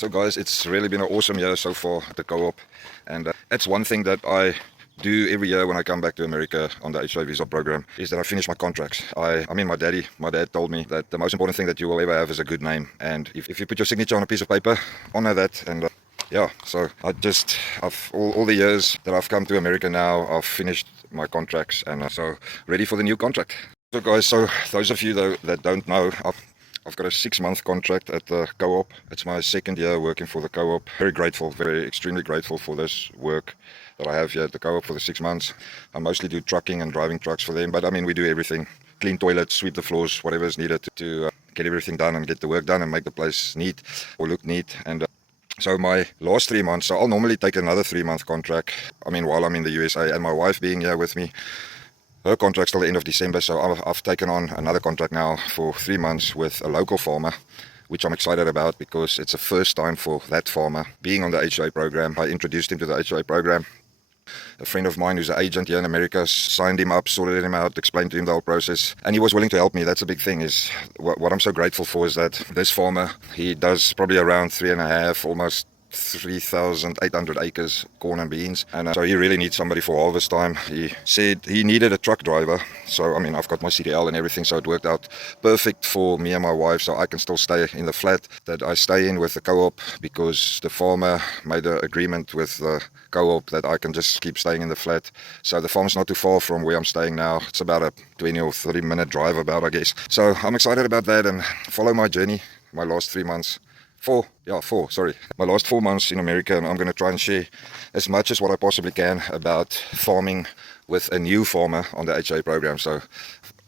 So guys, it's really been an awesome year so far at the co-op, and that's one thing that I do every year when I come back to America on the HI visa program, is that I finish my contracts. I mean, my dad told me that the most important thing that you will ever have is a good name, and if you put your signature on a piece of paper, honor that. And yeah, so I've all the years that I've come to America now, I've finished my contracts, and so ready for the new contract. So guys, so those of you that don't know, I've got a 6-month contract at the co-op. It's my second year working for the co-op. Very grateful, extremely grateful for this work that I have here at the co-op for the 6 months. I mostly do trucking and driving trucks for them, but I mean, we do everything. Clean toilets, sweep the floors, whatever is needed to get everything done and get the work done and make the place neat or look neat. And so my last 3 months, so I'll normally take another 3-month contract, I mean, while I'm in the USA, and my wife being here with me, her contract's till the end of December, so I've taken on another contract now for 3 months with a local farmer, which I'm excited about because it's the first time for that farmer being on the HOA program. I introduced him to the HOA program. A friend of mine who's an agent here in America signed him up, sorted him out, explained to him the whole process, and he was willing to help me. That's a big thing. Is what I'm so grateful for is that this farmer, he does probably around 3.5, almost 3,800 acres corn and beans, and so he really needs somebody for harvest time. He said he needed a truck driver, so I mean, I've got my CDL and everything, so it worked out perfect for me and my wife, so I can still stay in the flat that I stay in with the co-op, because the farmer made an agreement with the co-op that I can just keep staying in the flat. So the farm's not too far from where I'm staying now. It's about a 20 or 30 minute drive about, I guess. So I'm excited about that and follow my journey, my last 3 months. My last 4 months in America, and I'm going to try and share as much as what I possibly can about farming with a new farmer on the HA program. So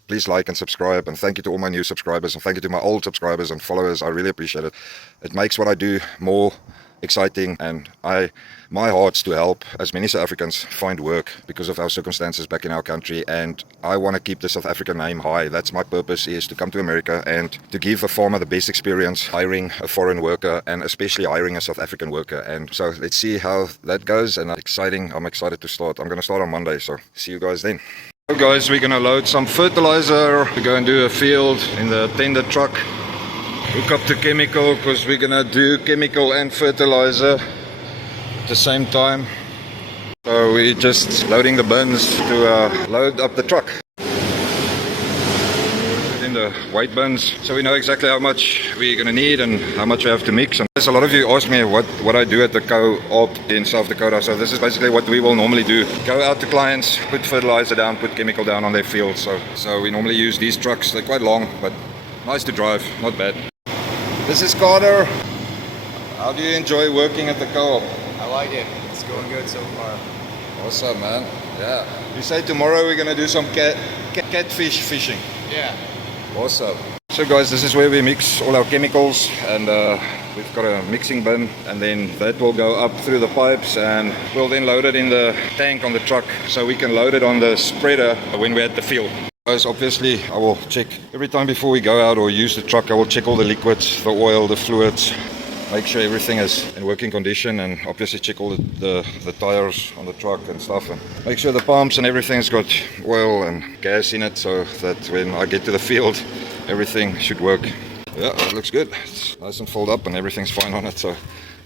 please like and subscribe, and thank you to all my new subscribers, and thank you to my old subscribers and followers. I really appreciate it. It makes what I do more exciting, and my heart's to help as many South Africans find work because of our circumstances back in our country, and I want to keep the South African name high. That's my purpose, is to come to America and to give a farmer the best experience hiring a foreign worker, and especially hiring a South African worker. And so let's see how that goes, and I'm excited to start. I'm going to start on Monday, so see you guys then. So guys, we're going to load some fertilizer to go and do a field in the tender truck. Hook up the chemical, because we're gonna do chemical and fertilizer at the same time. So we're just loading the bins to load up the truck. In the weight bins, so we know exactly how much we're gonna need and how much we have to mix. And a lot of you ask me what I do at the co-op in South Dakota. So this is basically what we will normally do: go out to clients, put fertilizer down, put chemical down on their field. So we normally use these trucks. They're quite long, but nice to drive, not bad. This is Carter. How do you enjoy working at the co-op? I like it. It's going good so far. Awesome, man. Yeah. You say tomorrow we're gonna do some catfish fishing. Yeah. Awesome. So guys, this is where we mix all our chemicals, and we've got a mixing bin, and then that will go up through the pipes, and we'll then load it in the tank on the truck, so we can load it on the spreader when we're at the field. Guys, obviously I will check every time before we go out or use the truck. I will check all the liquids, the oil, the fluids, make sure everything is in working condition, and obviously check all the tires on the truck and stuff, and make sure the pumps and everything's got oil and gas in it, so that when I get to the field everything should work. Yeah, it looks good. It's nice and filled up and everything's fine on it, so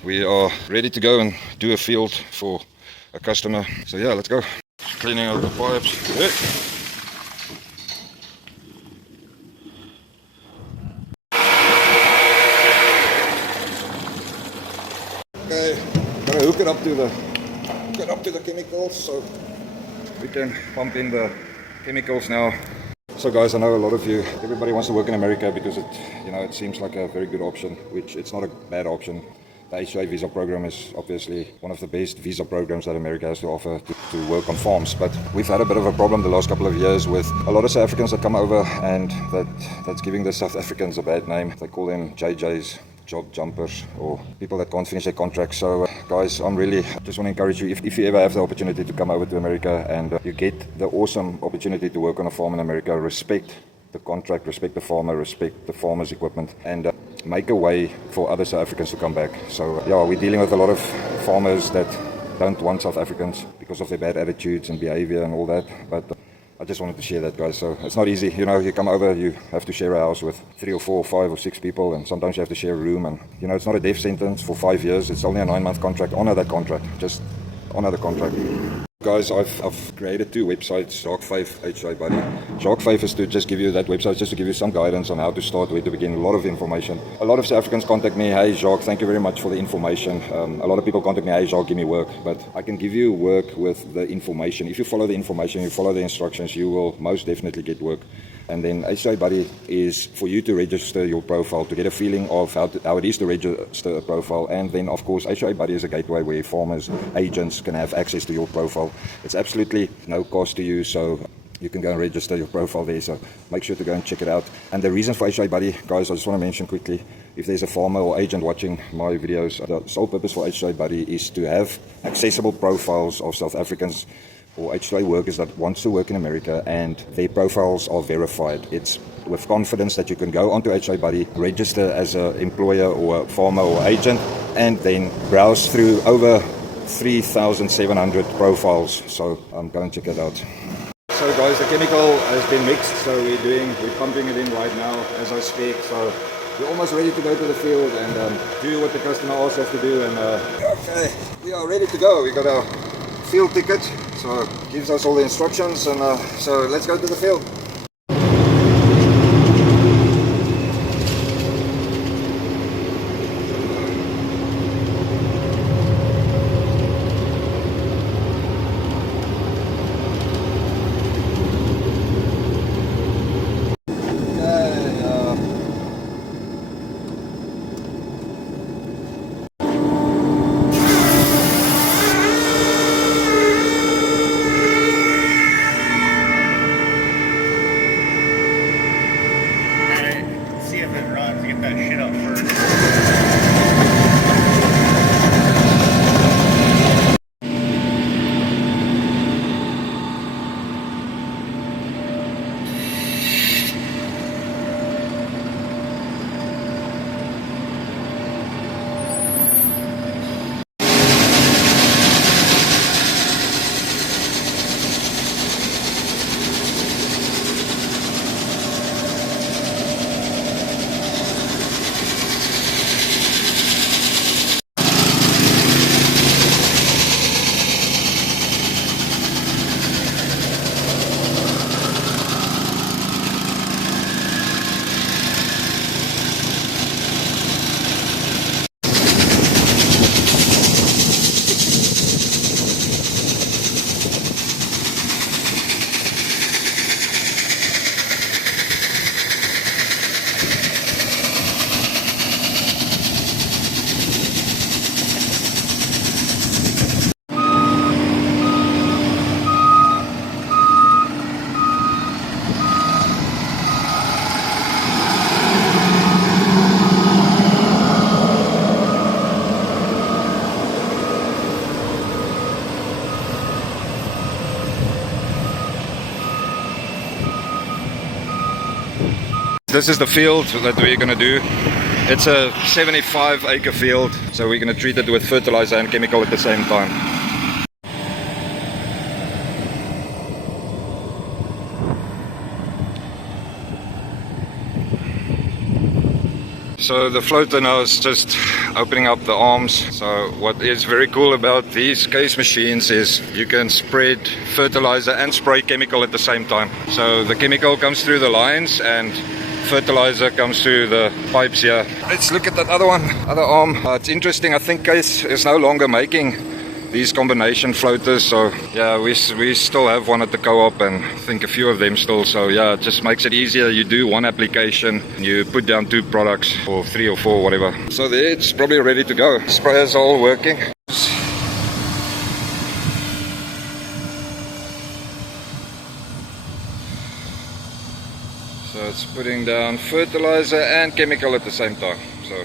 we are ready to go and do a field for a customer. So yeah, let's go. Cleaning out the pipes. Yeah. Okay, I'm gonna hook it up to the chemicals, so we can pump in the chemicals now. So guys, I know a lot of you, everybody wants to work in America because it seems like a very good option, which it's not a bad option. The HOA visa program is obviously one of the best visa programs that America has to offer to work on farms. But we've had a bit of a problem the last couple of years with a lot of South Africans that come over, and that's giving the South Africans a bad name. They call them JJs, job jumpers, or people that can't finish their contracts. So guys, I just want to encourage you, if you ever have the opportunity to come over to America and you get the awesome opportunity to work on a farm in America, respect the contract, respect the farmer, respect the farmer's equipment, and make a way for other South Africans to come back. So yeah, we're dealing with a lot of farmers that don't want South Africans because of their bad attitudes and behavior and all that, but I just wanted to share that, guys. So it's not easy, you know. You come over, you have to share a house with 3 or 4 or 5 or 6 people, and sometimes you have to share a room. And you know, it's not a death sentence for 5 years. It's only a 9-month contract. Honor that contract. Just honor the contract. Guys, I've created 2 websites, Shark5, HI Buddy. Shark5 is to just give you that website, just to give you some guidance on how to start, where to begin, a lot of information. A lot of South Africans contact me, hey Jacques, thank you very much for the information. A lot of people contact me, hey Jacques, give me work. But I can give you work with the information. If you follow the information, you follow the instructions, you will most definitely get work. And then HI Buddy is for you to register your profile, to get a feeling of how it is to register a profile. And then, of course, HI Buddy is a gateway where farmers, agents can have access to your profile. It's absolutely no cost to you, so you can go and register your profile there. So make sure to go and check it out. And the reason for HI Buddy, guys, I just want to mention quickly, if there's a farmer or agent watching my videos, the sole purpose for HI Buddy is to have accessible profiles of South Africans or HI workers that wants to work in America, and their profiles are verified. It's with confidence that you can go onto HI Buddy, register as an employer or a farmer or agent, and then browse through over 3,700 profiles. So go and check it out. So guys, the chemical has been mixed, so we're pumping it in right now as I speak. So we're almost ready to go to the field and do what the customer asks us to do. And okay, we are ready to go. We got our field ticket, so it gives us all the instructions, and so let's go to the field. This is the field that we're going to do. It's a 75-acre field, so we're going to treat it with fertilizer and chemical at the same time. So the floater now is just opening up the arms. So what is very cool about these case machines is you can spread fertilizer and spray chemical at the same time. So the chemical comes through the lines and fertilizer comes through the pipes here. Let's look at that other one, other arm. It's interesting, I think Case is no longer making these combination floaters, so yeah, we still have one at the co-op, and I think a few of them still. So yeah, it just makes it easier. You do one application, you put down 2 products, or 3 or 4, whatever. So there, it's probably ready to go. Sprayers are all working. So it's putting down fertilizer and chemical at the same time. So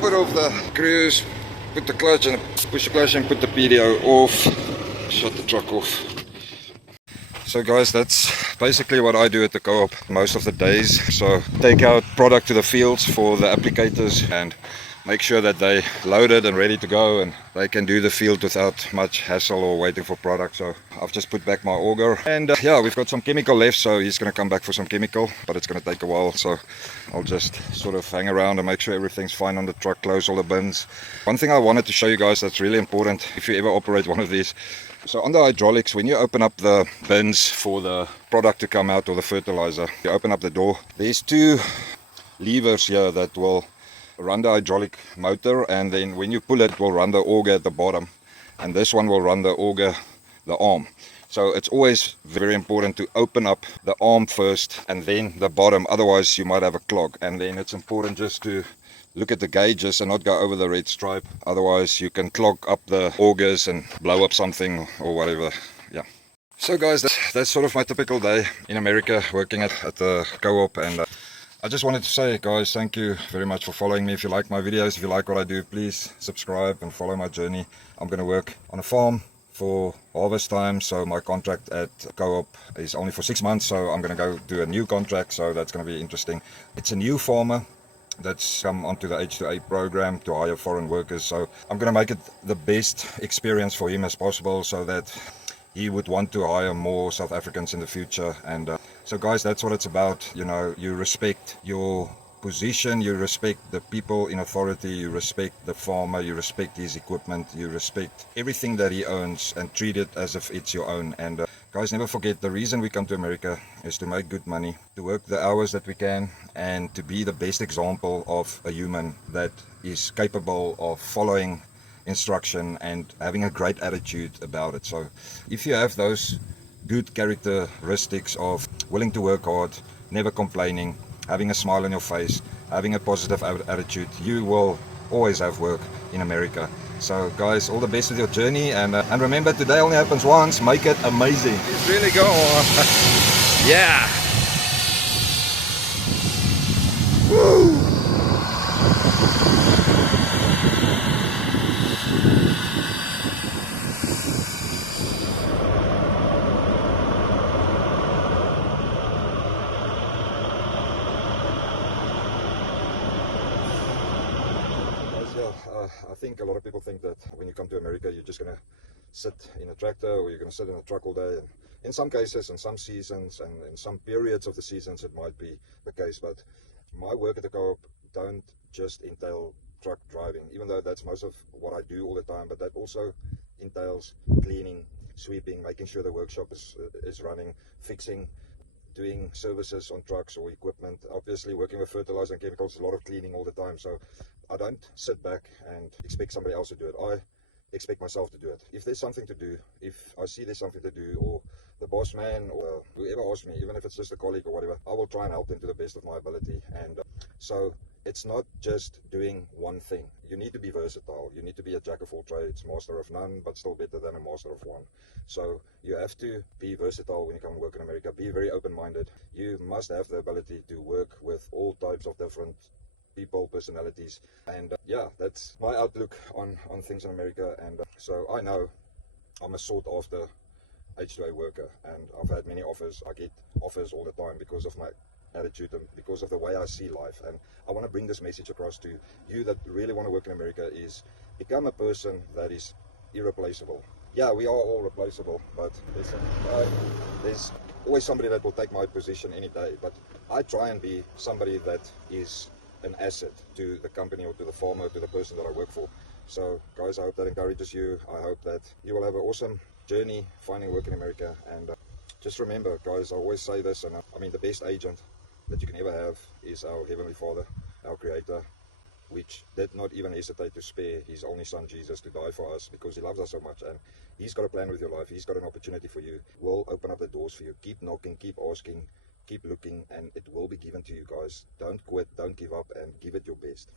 put off the cruise, put the clutch and push the clutch and put the PDO off, shut the truck off. So guys, that's basically what I do at the co-op most of the days. So take out product to the fields for the applicators and make sure that they loaded and ready to go, and they can do the field without much hassle or waiting for product. So I've just put back my auger, and yeah, we've got some chemical left, so he's going to come back for some chemical, but it's going to take a while. So I'll just sort of hang around and make sure everything's fine on the truck, close all the bins. One thing I wanted to show you guys that's really important if you ever operate one of these. So on the hydraulics, when you open up the bins for the product to come out or the fertilizer, you open up the door, there's two levers here that will run the hydraulic motor, and then when you pull it, will run the auger at the bottom, and this one will run the auger, the arm. So it's always very important to open up the arm first and then the bottom, otherwise you might have a clog. And then it's important just to look at the gauges and not go over the red stripe, otherwise you can clog up the augers and blow up something or whatever. Yeah. So guys, that's sort of my typical day in America working at the co-op, and I just wanted to say, guys, thank you very much for following me. If you like my videos, if you like what I do, please subscribe and follow my journey. I'm going to work on a farm for harvest time, so my contract at co-op is only for 6 months, so I'm going to go do a new contract, so that's going to be interesting. It's a new farmer that's come onto the H2A program to hire foreign workers, so I'm going to make it the best experience for him as possible, so that he would want to hire more South Africans in the future. And so guys, that's what it's about. You know, you respect your position, you respect the people in authority, you respect the farmer, you respect his equipment, you respect everything that he owns, and treat it as if it's your own. And guys, never forget, the reason we come to America is to make good money, to work the hours that we can, and to be the best example of a human that is capable of following instruction and having a great attitude about it. So if you have those good characteristics of willing to work hard, never complaining, having a smile on your face, having a positive attitude, you will always have work in America. So guys, all the best with your journey, and remember, today only happens once. Make it amazing. It's really go on. Yeah. Woo! I think a lot of people think that when you come to America, you're just going to sit in a tractor or you're going to sit in a truck all day. And in some cases, in some seasons, and in some periods of the seasons, it might be the case. But my work at the co-op don't just entail truck driving, even though that's most of what I do all the time. But that also entails cleaning, sweeping, making sure the workshop is running, fixing, doing services on trucks or equipment. Obviously, working with fertilizer and chemicals, a lot of cleaning all the time. So I don't sit back and expect somebody else to do it. I expect myself to do it. If there's something to do, if I see there's something to do, or the boss man or whoever asks me, even if it's just a colleague or whatever, I will try and help them to the best of my ability. And so it's not just doing one thing. You need to be versatile. You need to be a jack of all trades, master of none, but still better than a master of one. So you have to be versatile when you come and work in America. Be very open-minded. You must have the ability to work with all types of different people, personalities, and yeah, that's my outlook on things in America. And so I know I'm a sought after H2A worker, and I've had many offers. I get offers all the time because of my attitude and because of the way I see life. And I want to bring this message across to you that really want to work in America: is become a person that is irreplaceable. Yeah, we are all replaceable, but there's always somebody that will take my position any day. But I try and be somebody that is an asset to the company or to the farmer, to the person that I work for. So guys, I hope that encourages you. I hope that you will have an awesome journey finding work in America. And just remember, guys, I always say this, and I mean, the best agent that you can ever have is our Heavenly Father, our Creator, which did not even hesitate to spare His only Son Jesus to die for us because He loves us so much. And He's got a plan with your life. He's got an opportunity for you. We'll open up the doors for you. Keep knocking, keep asking, keep looking, and it will be given to you, guys. Don't quit, don't give up, and give it your best.